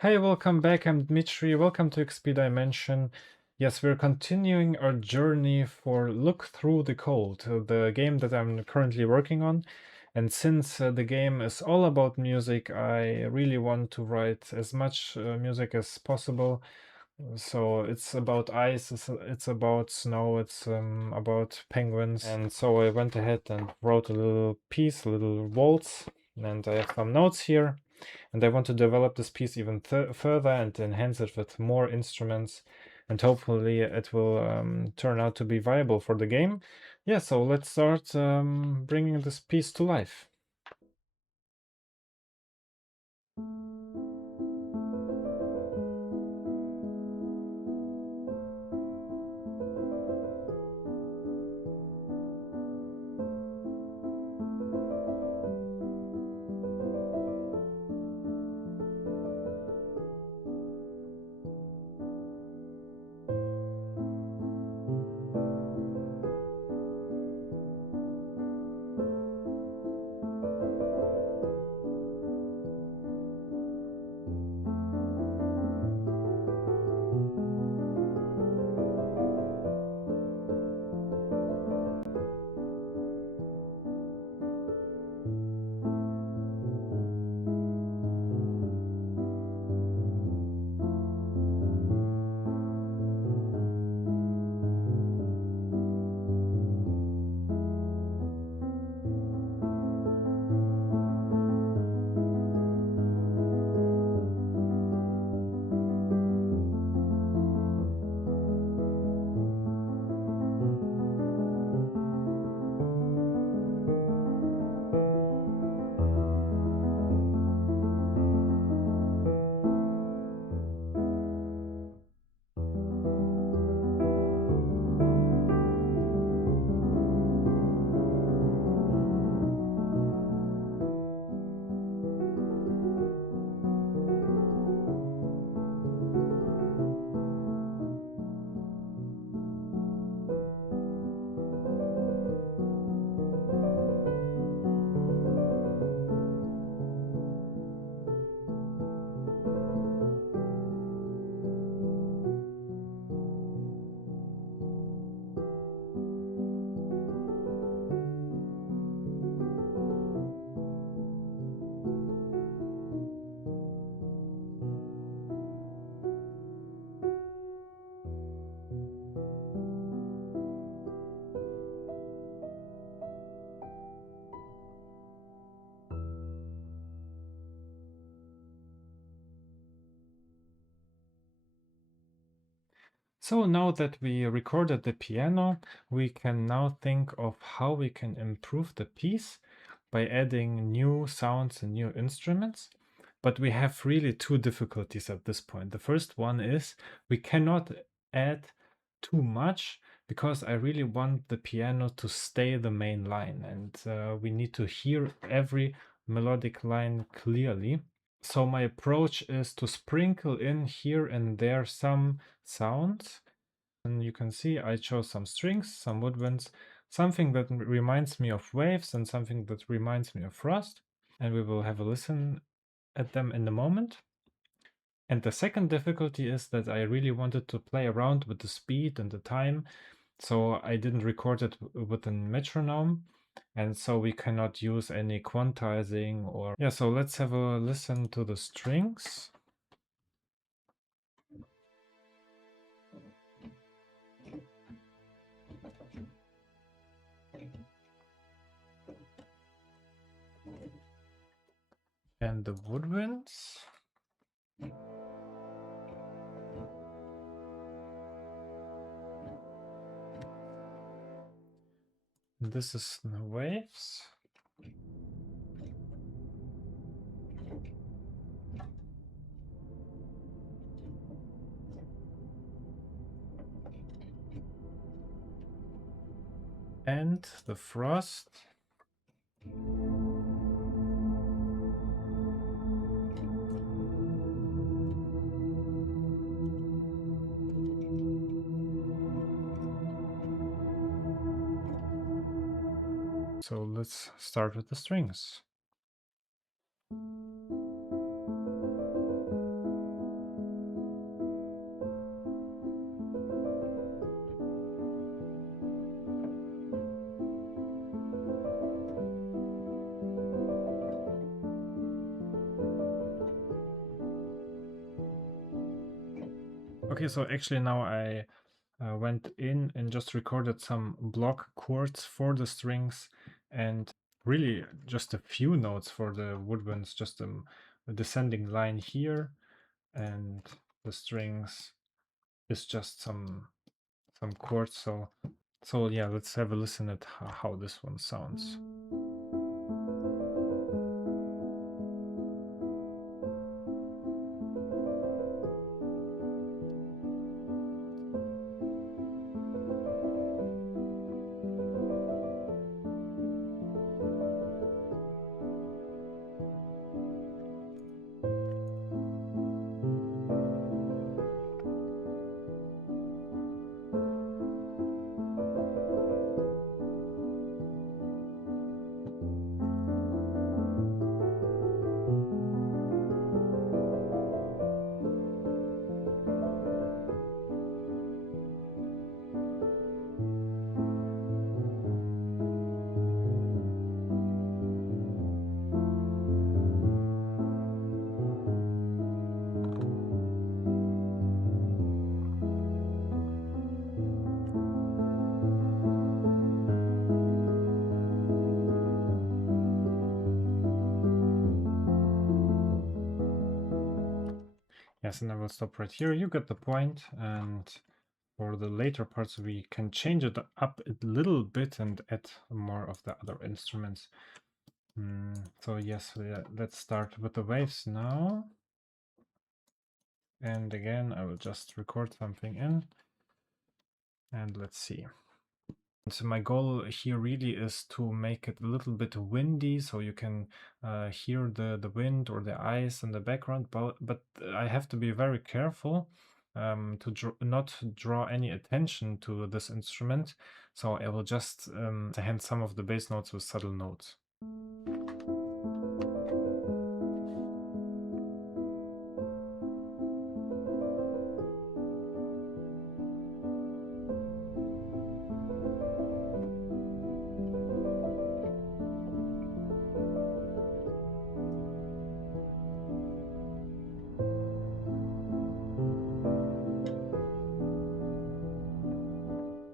Hey, welcome back. I'm Dmitry. Welcome to XP Dimension. Yes, we're continuing our journey for Look Through the Cold, the game that I'm currently working on. And since the game is all about music, I really want to write as much music as possible. So it's about ice, it's about snow, it's about penguins. And so I went ahead and wrote a little piece, a little waltz, and I have some notes here. And I want to develop this piece even further and enhance it with more instruments, and hopefully it will turn out to be viable for the game. Yeah, so let's start bringing this piece to life. So now that we recorded the piano, we can now think of how we can improve the piece by adding new sounds and new instruments. But we have really two difficulties at this point. The first one is we cannot add too much because I really want the piano to stay the main line, and we need to hear every melodic line clearly. So my approach is to sprinkle in here and there some sounds. And you can see I chose some strings, some woodwinds, something that reminds me of waves and something that reminds me of frost. And we will have a listen at them in a moment. And the second difficulty is that I really wanted to play around with the speed and the time. So I didn't record it with a metronome. And so we cannot use any quantizing or... Yeah, so let's have a listen to the strings. And the woodwinds. This is the waves. And the frost. So let's start with the strings. Okay, so actually now I went in and just recorded some block chords for the strings, and really just a few notes for the woodwinds, just a descending line here, and the strings is just some chords. So yeah, let's have a listen at how this one sounds. Yes, and I will stop right here. You get the point. And for the later parts, we can change it up a little bit and add more of the other instruments. So yes, let's start with the waves now. And again, I will just record something in. And let's see. So my goal here really is to make it a little bit windy, so you can hear the wind or the ice in the background. But I have to be very careful to not draw any attention to this instrument. So I will just hand some of the bass notes with subtle notes.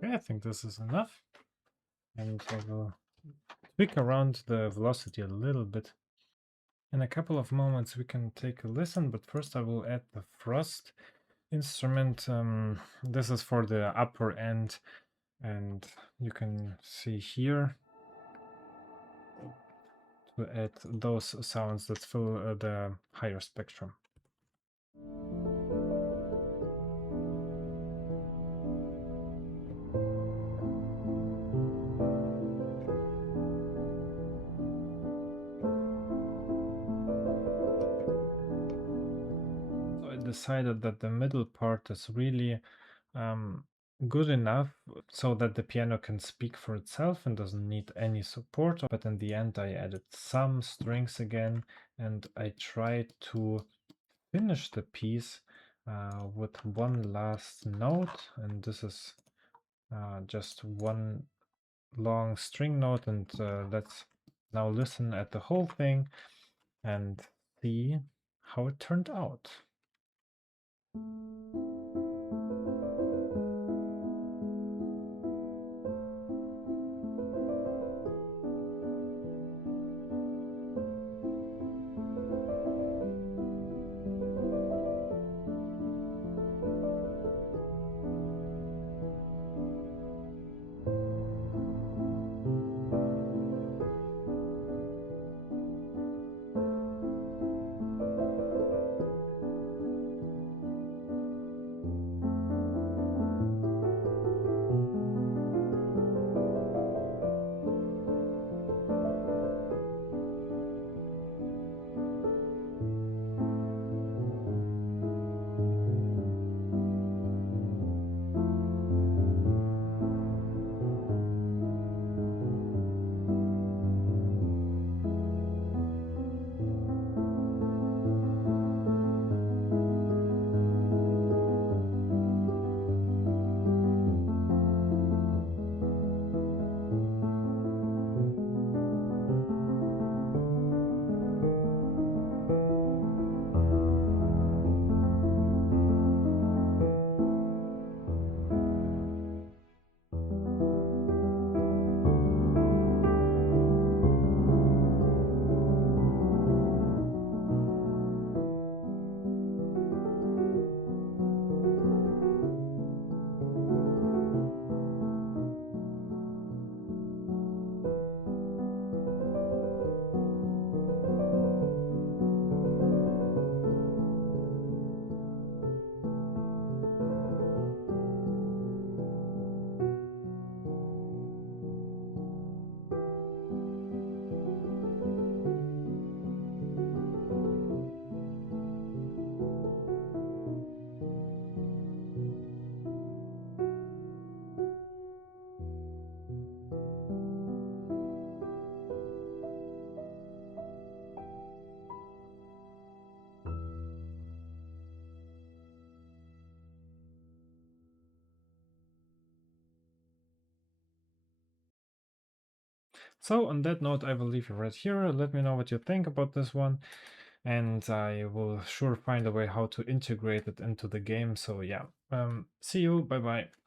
Okay, I think this is enough. And I will tweak around the velocity a little bit. In a couple of moments we can take a listen, but first I will add the frost instrument. This is for the upper end, and you can see here to add those sounds that fill the higher spectrum. So I decided that the middle part is really good enough so that the piano can speak for itself and doesn't need any support. But in the end, I added some strings again, and I tried to finish the piece with one last note, and this is just one long string note. And let's now listen at the whole thing and see how it turned out. So on that note, I will leave you right here. Let me know what you think about this one, and I will sure find a way how to integrate it into the game. So yeah, see you. Bye bye.